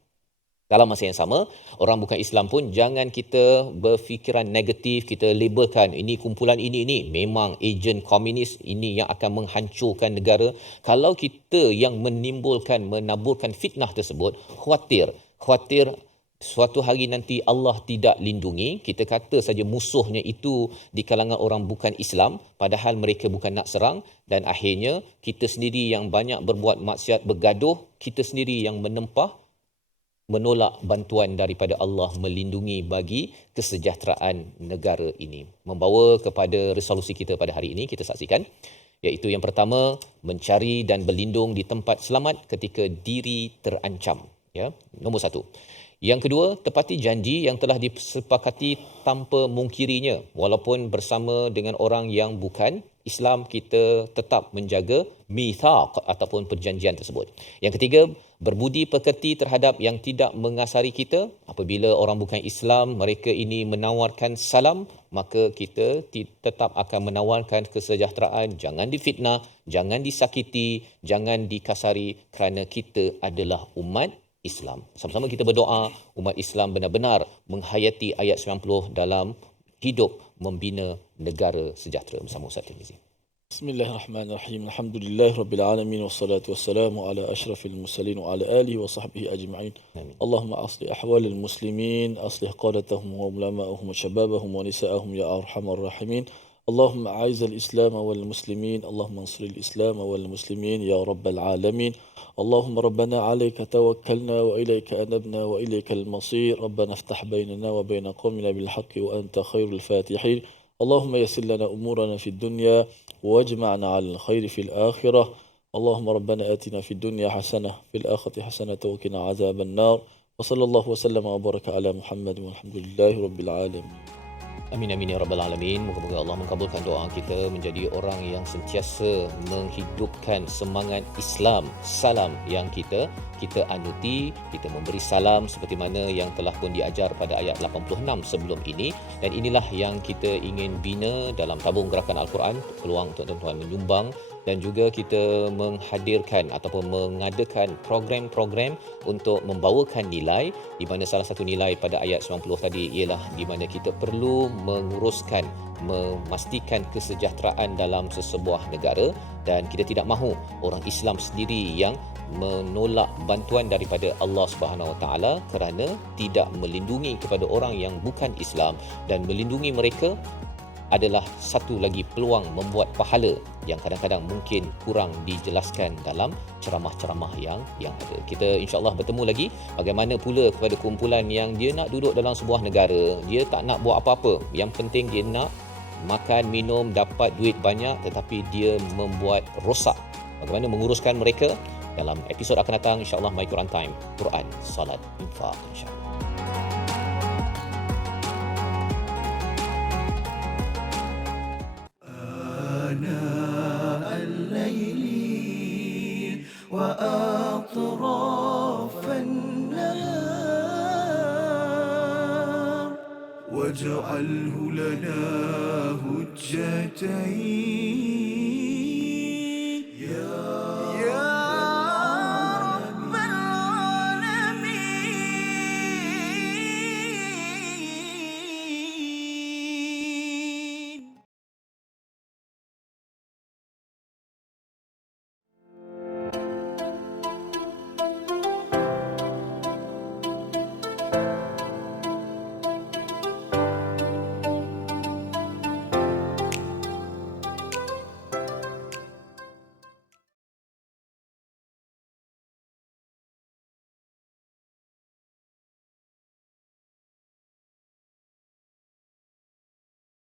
Dalam masa yang sama, orang bukan Islam pun jangan kita berfikiran negatif, kita labelkan ini kumpulan ini memang ejen komunis, ini yang akan menghancurkan negara. Kalau kita yang menimbulkan, menaburkan fitnah tersebut, khawatir suatu hari nanti Allah tidak lindungi. Kita kata saja musuhnya itu di kalangan orang bukan Islam, padahal mereka bukan nak serang, dan akhirnya kita sendiri yang banyak berbuat maksiat, bergaduh, kita sendiri yang menolak bantuan daripada Allah melindungi bagi kesejahteraan negara ini. Membawa kepada resolusi kita pada hari ini, kita saksikan iaitu yang pertama, mencari dan berlindung di tempat selamat ketika diri terancam. Ya, nombor satu. Yang kedua, tepati janji yang telah disepakati tanpa mungkirinya. Walaupun bersama dengan orang yang bukan Islam, kita tetap menjaga mithaq ataupun perjanjian tersebut. Yang ketiga, berbudi pekerti terhadap yang tidak mengasari kita. Apabila orang bukan Islam, mereka ini menawarkan salam, maka kita tetap akan menawarkan kesejahteraan. Jangan difitnah, jangan disakiti, jangan dikasari kerana kita adalah umat Islam. Sama-sama kita berdoa umat Islam benar-benar menghayati ayat 90 dalam hidup membina negara sejahtera bersama Ustaz Tirmizi. Bismillahirrahmanirrahim. Alhamdulillah rabbil alamin wassalatu wassalamu ala asyrafil mursalin wa ala alihi wa sahbihi ajma'in. Allahumma aslih ahwalil muslimin, aslih qadatahum wa ulama'ahum wa shababahum wa nisa'ahum ya arhamar rahimin. اللهم أعز الإسلام والمسلمين اللهم انصر الإسلام والمسلمين يا رب العالمين اللهم ربنا عليك توكلنا وإليك أنبنا وإليك المصير ربنا افتح بيننا وبين قومنا بالحق وأنت خير الفاتحين اللهم يسر لنا أمورنا في الدنيا واجمعنا على الخير في الآخرة اللهم ربنا آتنا في الدنيا حسنة في الآخرة حسنة وقنا عذاب النار وصلى الله وسلم وبارك على محمد والحمد لله رب العالمين. Amin amin ya rabbal alamin. Moga-moga Allah mengabulkan doa kita menjadi orang yang sentiasa menghidupkan semangat Islam. Salam yang kita anuti, kita memberi salam seperti mana yang telah pun diajar pada ayat 86 sebelum ini, dan inilah yang kita ingin bina dalam tabung gerakan Al-Quran. Peluang untuk tuan-tuan menyumbang dan juga kita menghadirkan ataupun mengadakan program-program untuk membawakan nilai, di mana salah satu nilai pada ayat 90 tadi ialah di mana kita perlu menguruskan, memastikan kesejahteraan dalam sesebuah negara, dan kita tidak mahu orang Islam sendiri yang menolak bantuan daripada Allah Subhanahu Wa Taala kerana tidak melindungi kepada orang yang bukan Islam, dan melindungi mereka adalah satu lagi peluang membuat pahala yang kadang-kadang mungkin kurang dijelaskan dalam ceramah-ceramah yang ada. Kita insya-Allah bertemu lagi. Bagaimana pula kepada kumpulan yang dia nak duduk dalam sebuah negara, dia tak nak buat apa-apa. Yang penting dia nak makan, minum, dapat duit banyak, tetapi dia membuat rosak. Bagaimana menguruskan mereka? Dalam episod akan datang insya-Allah My Quran Time, Quran, Salat, Infak insya-Allah. وأطراف النهار واجعله لنا هجتين